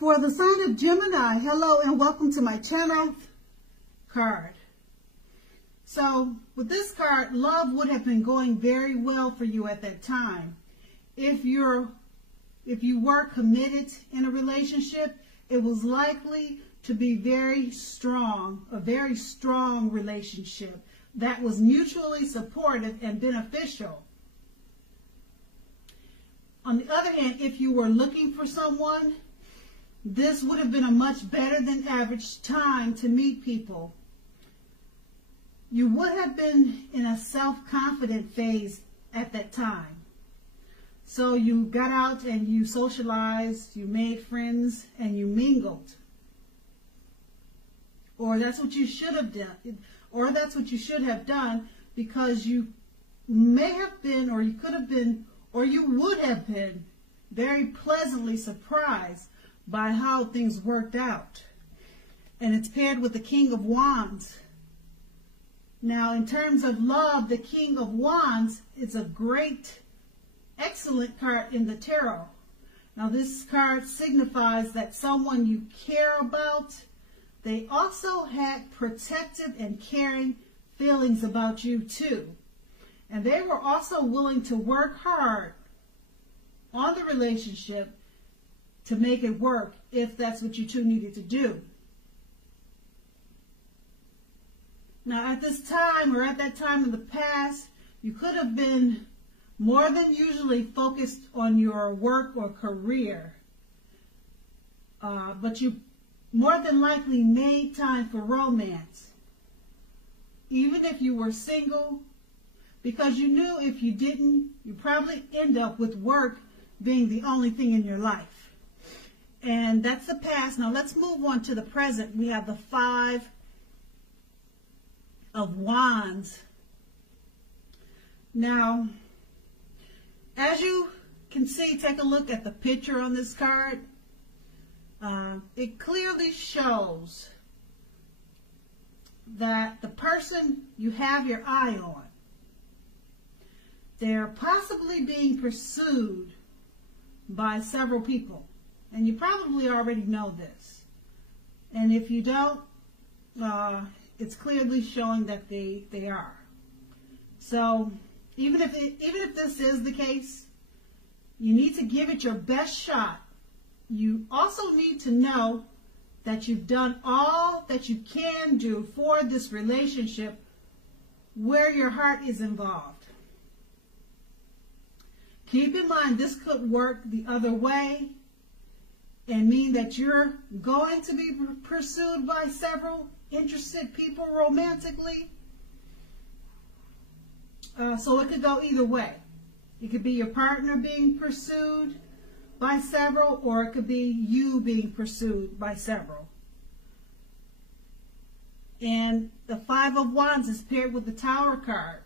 For the sign of Gemini, hello and welcome to my channel. Card. So with this card, love would have been going very well for you at that time. If you were committed in a relationship, it was likely to be very strong, a very strong relationship that was mutually supportive and beneficial. On the other hand, if you were looking for someone, this would have been a much better than average time to meet people. You would have been in a self-confident phase at that time. So you got out and you socialized, you made friends, and you mingled. Or that's what you should have done. Or that's what you should have done, because you may have been, or you could have been, or you would have been very pleasantly surprised by how things worked out. And it's paired with the King of Wands. Now, in terms of love, the King of Wands is a great, excellent card in the tarot. Now, this card signifies that someone you care about, they also had protective and caring feelings about you too. And they were also willing to work hard on the relationship to make it work if that's what you two needed to do. Now, at this time, or at that time in the past, you could have been more than usually focused on your work or career. But you more than likely made time for romance, even if you were single, because you knew if you didn't, you probably end up with work being the only thing in your life. And that's the past. Now let's move on to the present. We have the Five of Wands. Now, as you can see, take a look at the picture on this card. It clearly shows that the person you have your eye on, they're possibly being pursued by several people. And you probably already know this. And if you don't, it's clearly showing that they are. So even if this is the case, you need to give it your best shot. You also need to know that you've done all that you can do for this relationship where your heart is involved. Keep in mind, this could work the other way and mean that you're going to be pursued by several interested people romantically. So it could go either way. It could be your partner being pursued by several, or it could be you being pursued by several. And the Five of Wands is paired with the Tower card.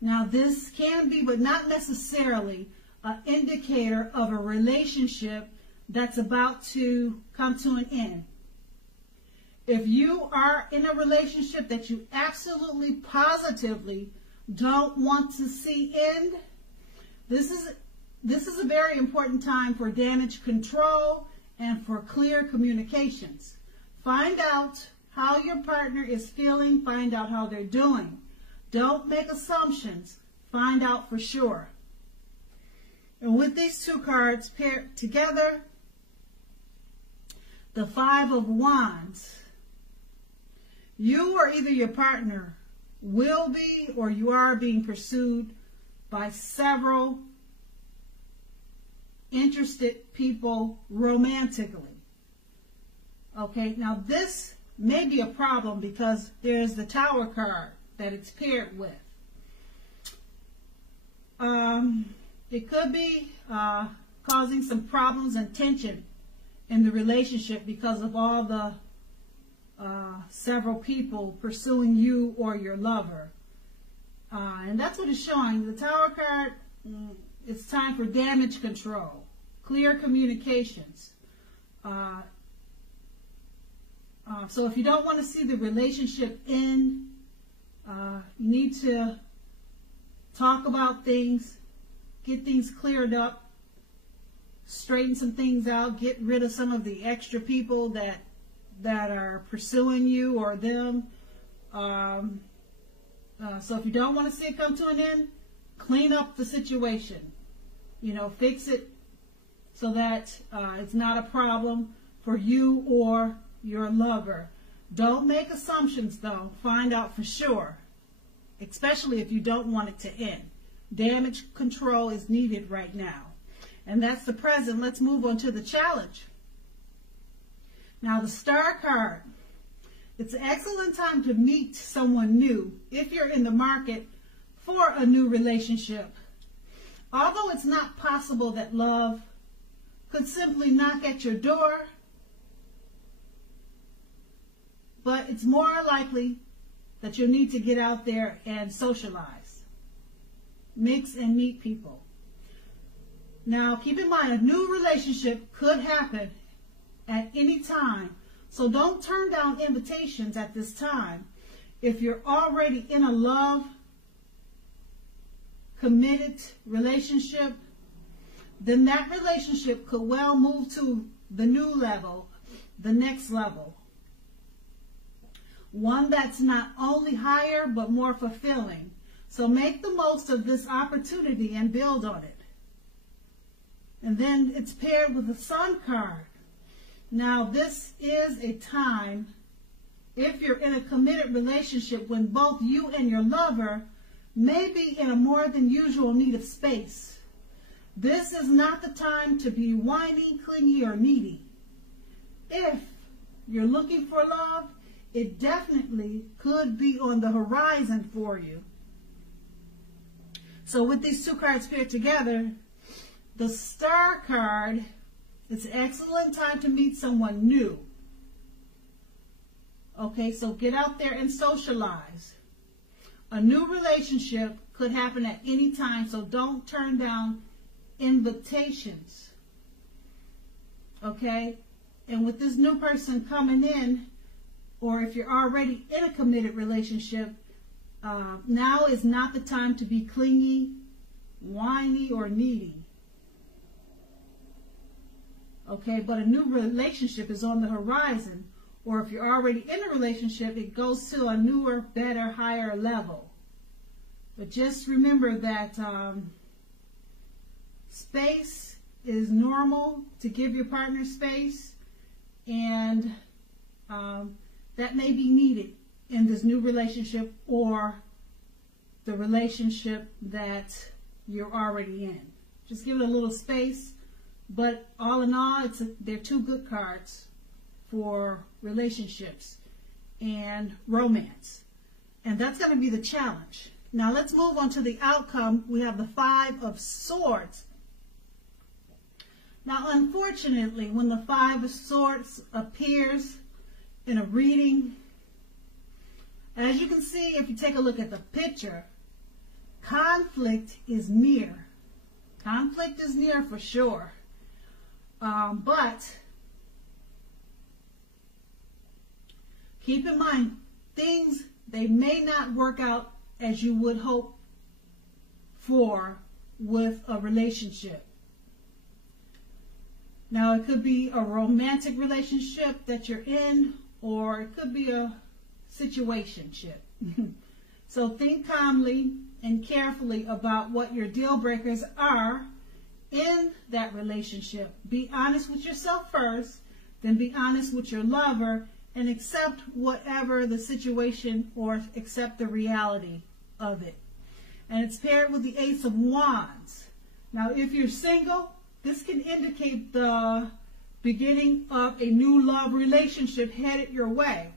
Now this can be, but not necessarily, an indicator of a relationship that's about to come to an end. If you are in a relationship that you absolutely positively don't want to see end, this is a very important time for damage control and for clear communications. Find out how your partner is feeling, find out how they're doing. Don't make assumptions, find out for sure. And with these two cards paired together, the Five of Wands, you or either your partner will be, or you are being pursued by several interested people romantically. Okay, now this may be a problem because there's the Tower card that it's paired with. It could be causing some problems and tension in the relationship because of all the several people pursuing you or your lover. And that's what it's showing. The Tower card, it's time for damage control, clear communications. So if you don't want to see the relationship end, you need to talk about things, get things cleared up, straighten some things out, get rid of some of the extra people that are pursuing you or them. So if you don't want to see it come to an end, clean up the situation. You know, fix it so that it's not a problem for you or your lover. Don't make assumptions, though. Find out for sure, especially if you don't want it to end. Damage control is needed right now. And that's the present. Let's move on to the challenge. Now, the Star card. It's an excellent time to meet someone new if you're in the market for a new relationship. Although it's not possible that love could simply knock at your door, but it's more likely that you'll need to get out there and socialize, mix and meet people. Now, keep in mind, a new relationship could happen at any time, so don't turn down invitations at this time. If you're already in a love, committed relationship, then that relationship could well move to the new level, the next level. One that's not only higher, but more fulfilling. So make the most of this opportunity and build on it. And then it's paired with the Sun card. Now, this is a time, if you're in a committed relationship, when both you and your lover may be in a more than usual need of space. This is not the time to be whiny, clingy, or needy. If you're looking for love, it definitely could be on the horizon for you. So with these two cards paired together, the Star card, it's an excellent time to meet someone new. Okay, so get out there and socialize. A new relationship could happen at any time, so don't turn down invitations. Okay? And with this new person coming in, or if you're already in a committed relationship, now is not the time to be clingy, whiny, or needy. Okay, but a new relationship is on the horizon. Or if you're already in a relationship, it goes to a newer, better, higher level. But just remember that space is normal, to give your partner space, and that may be needed in this new relationship or the relationship that you're already in. Just give it a little space. But all in all, they're two good cards for relationships and romance. And that's going to be the challenge. Now let's move on to the outcome. We have the Five of Swords. Now, unfortunately, when the Five of Swords appears in a reading, as you can see, if you take a look at the picture, conflict is near. Conflict is near for sure. But keep in mind, things, they may not work out as you would hope for with a relationship. Now, it could be a romantic relationship that you're in, or it could be a situationship. So think calmly and carefully about what your deal breakers are in that relationship. Be honest with yourself first, then be honest with your lover, and accept whatever the situation, or accept the reality of it. And it's paired with the Ace of Wands. Now, if you're single, this can indicate the beginning of a new love relationship headed your way.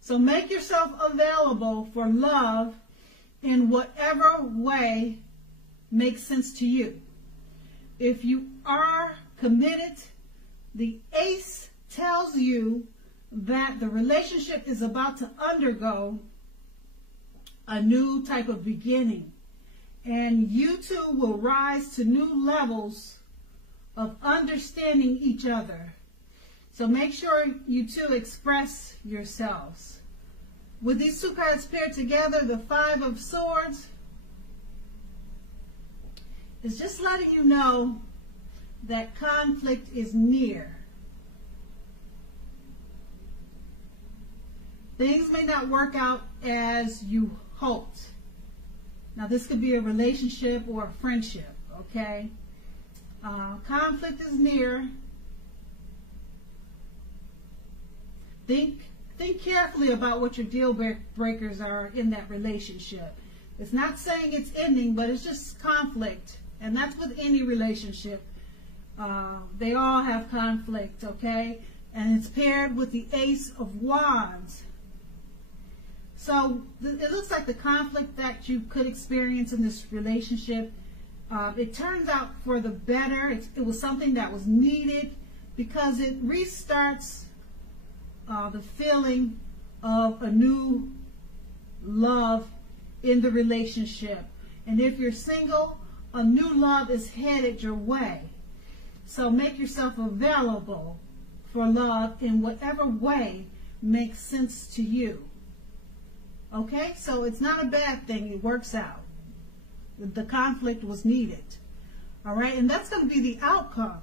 So make yourself available for love in whatever way makes sense to you. If you are committed, the Ace tells you that the relationship is about to undergo a new type of beginning. And you two will rise to new levels of understanding each other. So make sure you two express yourselves. With these two cards paired together, the Five of Swords is just letting you know that conflict is near. Things may not work out as you hoped. Now, this could be a relationship or a friendship, okay? Conflict is near. Think carefully about what your deal breakers are in that relationship. It's not saying it's ending, but it's just conflict. And that's with any relationship. They all have conflict, okay? And it's paired with the Ace of Wands. So it looks like the conflict that you could experience in this relationship, it turns out for the better. It was something that was needed because it restarts the feeling of a new love in the relationship. And if you're single, a new love is headed your way. So make yourself available for love in whatever way makes sense to you. Okay, so it's not a bad thing. It works out. The conflict was needed. All right, and that's going to be the outcome.